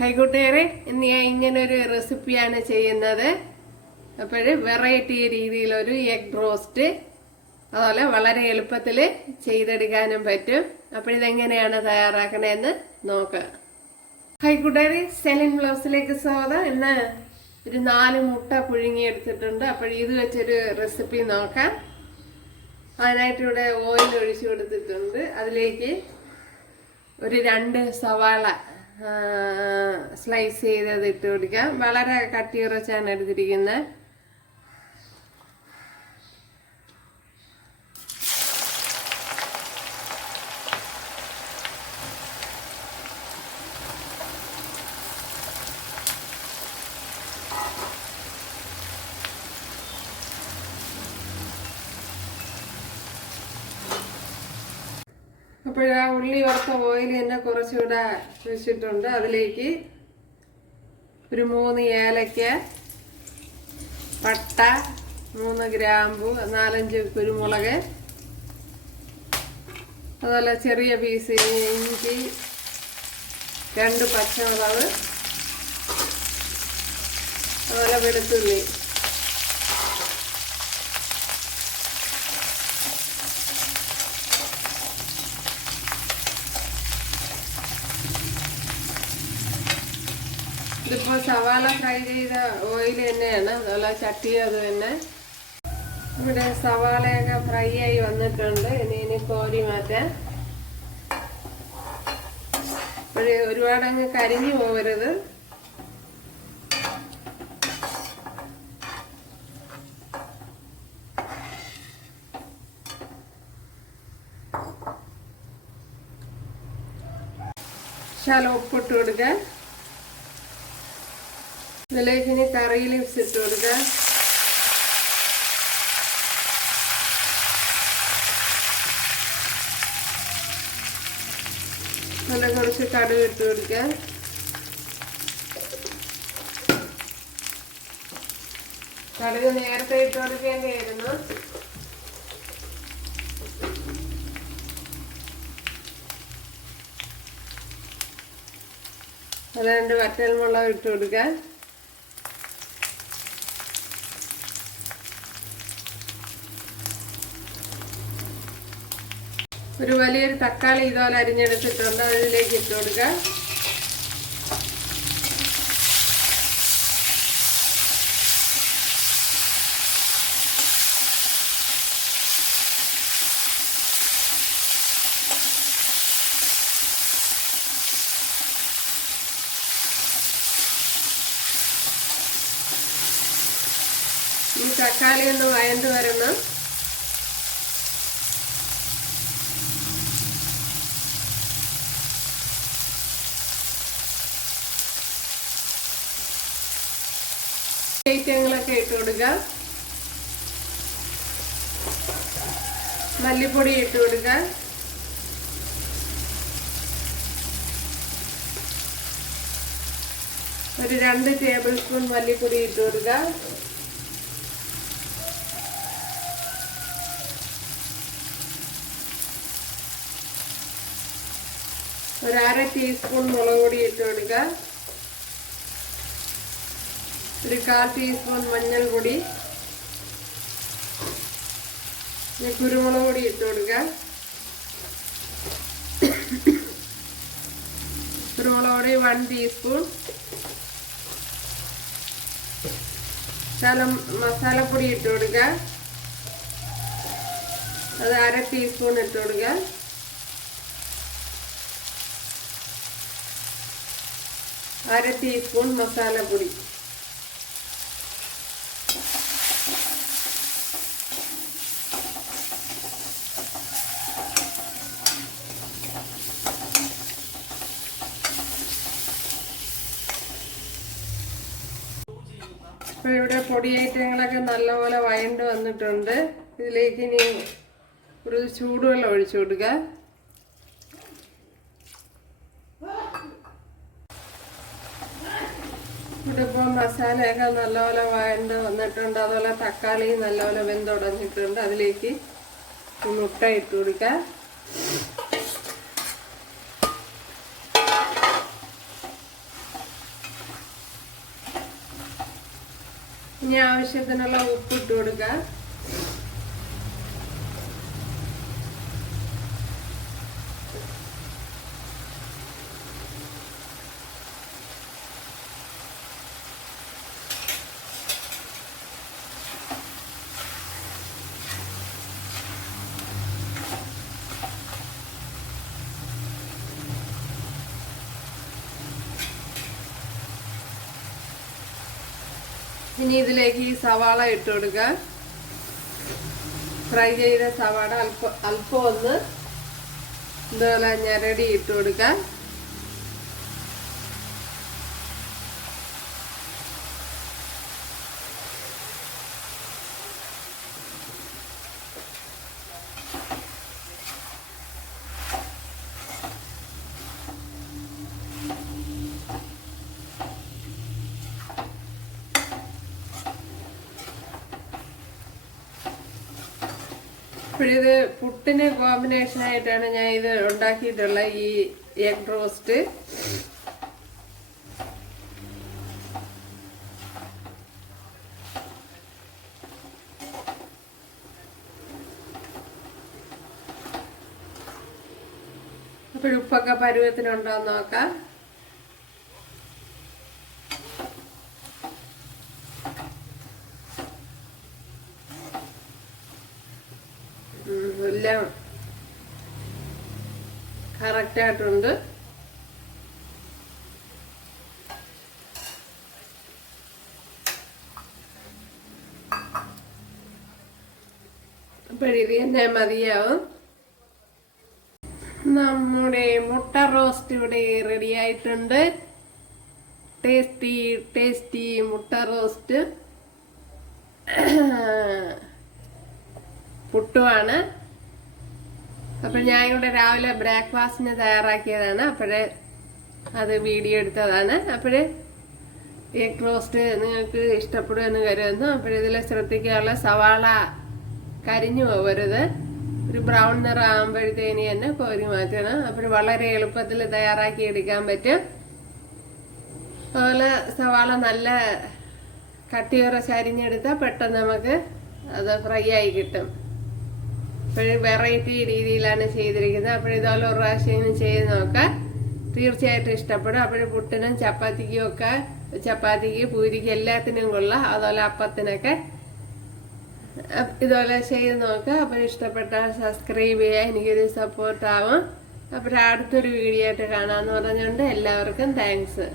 High ഇന്ന് ഞാൻ ഇങ്ങനെ ഒരു റെസിപ്പിയാണ് ചെയ്യുന്നത്. അപ്പോൾ വെറൈറ്റി രീതിയിലൊരു എഗ് റോസ്റ്റ് അതുപോലെ വളരെ എളുപ്പത്തിൽ ചെയ്തെടുക്കാനും പറ്റും. അപ്പോൾ ഇതെങ്ങനെയാണ് തയ്യാറാക്കണതെന്ന് നോക്കുക കൂട്ടുകാരെ സെലിൻ ബ്ലൗസിലേക്ക് സ്വാഗതം. ഇന്ന് ഒരു നാല് മുട്ട പുഴുങ്ങിയെടുത്തിട്ടുണ്ട്. അപ്പോൾ ഇത് വെച്ചൊരു റെസിപ്പി നോക്കാം. അതിനായിട്ട് ഇവിടെ ഓയിൽ ഒഴിച്ചു കൊടുത്തിട്ടുണ്ട്. അതിലേക്ക് ഒരു രണ്ട് സവാള സ്ലൈസ് ചെയ്തത് ഇട്ട് കൊടുക്കാം. വളരെ കട്ടിയുറച്ചാണ് എടുത്തിരിക്കുന്നത്. അപ്പോൾ ആ ഉള്ളി വറുത്ത ഓയിൽ തന്നെ കുറച്ചുകൂടെ വെച്ചിട്ടുണ്ട് അതിലേക്ക് ഒരു മൂന്ന് ഏലക്ക പട്ട മൂന്ന് ഗ്രാമ്പു നാലഞ്ച് കുരുമുളക് അതുപോലെ ചെറിയ പീസ് ഇഞ്ചി രണ്ട് പച്ചമുളക് അതുപോലെ വെളുത്തുള്ളി. ഇതിപ്പോ സവാള ഫ്രൈ ചെയ്ത ഓയിൽ തന്നെയാണ്. അതുപോലെ ചട്ടി അത് തന്നെ. ഇവിടെ സവാളയൊക്കെ ഫ്രൈ ആയി വന്നിട്ടുണ്ട്. ഇനി ഇനി കോരി മാറ്റാം. ഒരു ഒരുപാട് അങ്ങ് കരിഞ്ഞു പോകരുത് ശാല ഉപ്പിട്ട് കൊടുക്കാം. ഇതിലേക്ക് ഇനി കറി ലീവ്സ് ഇട്ട് കൊടുക്കുക നല്ല കുറച്ച് കടുക് ഇട്ട് കൊടുക്കുക കടുക് നേരത്തെ ഇട്ട് കൊടുക്കേണ്ടിയായിരുന്നു അതുകൊണ്ട് വറ്റൽമുളക് ഇട്ട് കൊടുക്കുക ഒരു വലിയൊരു തക്കാളി ഇതുപോലെ അരിഞ്ഞെടുത്തിട്ടുണ്ട്. അതിലേക്ക് ഇട്ട് കൊടുക്കുക. ഈ തക്കാളി ഒന്ന് വയണ്ട് വരണം. ഐറ്റങ്ങളൊക്കെ ഇട്ട് കൊടുക്കുക മല്ലിപ്പൊടി ഇട്ട് കൊടുക്കുക ഒരു രണ്ട് ടേബിൾ സ്പൂൺ മല്ലിപ്പൊടി ഇട്ട് കൊടുക്കുക ഒരു അര ടീസ്പൂൺ മുളക് പൊടി ഇട്ട് കൊടുക്കുക ഒരു കാൽ ടീസ്പൂൺ മഞ്ഞൾപ്പൊടി. കുരുമുളക് പൊടി ഇട്ട് കൊടുക്കുക കുരുമുളക് പൊടി വൺ ടീസ്പൂൺ ശലം മസാലപ്പൊടി ഇട്ട് കൊടുക്കുക അത് അര ടീസ്പൂൺ ഇട്ട് കൊടുക്കുക അര ടീസ്പൂൺ മസാലപ്പൊടി. ഇപ്പൊ ഇവിടെ പൊടി ഐറ്റങ്ങളൊക്കെ നല്ലപോലെ വയണ്ട് വന്നിട്ടുണ്ട്. ഇതിലേക്ക് ഇനി ഒരു ചൂടുവെള്ളം ഒഴിച്ചു കൊടുക്കുക ഇവിടെ മസാലയൊക്കെ നല്ലപോലെ വയണ്ട് വന്നിട്ടുണ്ട്. അതുപോലെ തക്കാളി നല്ലപോലെ വെന്തുടഞ്ഞിട്ടുണ്ട്. അതിലേക്ക് മുട്ട ഇട്ട് കൊടുക്കുക ഇനി ആവശ്യത്തിനുള്ള ഉപ്പ് ഇട്ട് കൊടുക്കുക ഇനി ഇതിലേക്ക് ഈ സവാള ഇട്ട് കൊടുക്കുക. ഫ്രൈ ചെയ്ത സവാള അല്പം അല്പം ഒന്ന് ഇതുപോലെ ഞരടി ഇട്ട് കൊടുക്കുക. ഇപ്പോഴിത് പുട്ടിന് കോമ്പിനേഷൻ ആയിട്ടാണ് ഞാൻ ഇത് ഉണ്ടാക്കിയിട്ടുള്ള ഈ എഗ് റോസ്റ്റ് അപ്പോഴുപ്പൊക്കെ പരുവത്തിനുണ്ടോ നോക്കാം. എല്ലാം കറക്റ്റ് ആയിട്ടുണ്ട്. അപ്പോഴിത് തന്നെ മതിയാവും. നമ്മുടെ മുട്ട റോസ്റ്റ് ഇവിടെ റെഡി ആയിട്ടുണ്ട്. ടേസ്റ്റി ടേസ്റ്റി മുട്ട റോസ്റ്റ് പുട്ടുമാണ് അപ്പം ഞാൻ ഇവിടെ രാവിലെ ബ്രേക്ക്ഫാസ്റ്റിന് തയ്യാറാക്കിയതാണ്. അപ്പോഴേ അത് വീഡിയോ എടുത്തതാണ്. അപ്പോഴേ എഗ് റോസ്റ്റ് നിങ്ങൾക്ക് ഇഷ്ടപ്പെടുമെന്ന് കരുതുന്നു. അപ്പോഴിതിൽ ശ്രദ്ധിക്കാനുള്ള സവാള കരിഞ്ഞു പോകരുത്. ഒരു ബ്രൗൺ നിറം ആകുമ്പോഴത്തേന് തന്നെ കോരി മാറ്റണം. അപ്പോൾ വളരെ എളുപ്പത്തിൽ തയ്യാറാക്കി എടുക്കാൻ പറ്റും. അതുപോലെ സവാള നല്ല കട്ടിയുറച്ച് അരിഞ്ഞെടുത്താൽ പെട്ടെന്ന് നമുക്ക് അത് ഫ്രൈ ആയി കിട്ടും. അപ്പോഴും വെറൈറ്റി രീതിയിലാണ് ചെയ്തിരിക്കുന്നത്. അപ്പോഴിതുപോലെ ഒരു പ്രാവശ്യം ചെയ്ത് നോക്കാം. തീർച്ചയായിട്ടും ഇഷ്ടപ്പെടും. അപ്പോഴും പുട്ടിനും ചപ്പാത്തിക്കും ഒക്കെ ചപ്പാത്തിക്ക് പൂരിക്ക് എല്ലാത്തിനും കൊള്ളാം. അതുപോലെ അപ്പത്തിനൊക്കെ അപ്പ് ഇതുപോലെ ചെയ്ത് നോക്കുക അപ്പോൾ ഇഷ്ടപ്പെട്ടാൽ സബ്സ്ക്രൈബ് ചെയ്യുക. എനിക്കൊരു സപ്പോർട്ടാവും അപ്പോൾ അടുത്തൊരു വീഡിയോ ആയിട്ട് കാണാമെന്ന് പറഞ്ഞുകൊണ്ട് എല്ലാവർക്കും താങ്ക്സ്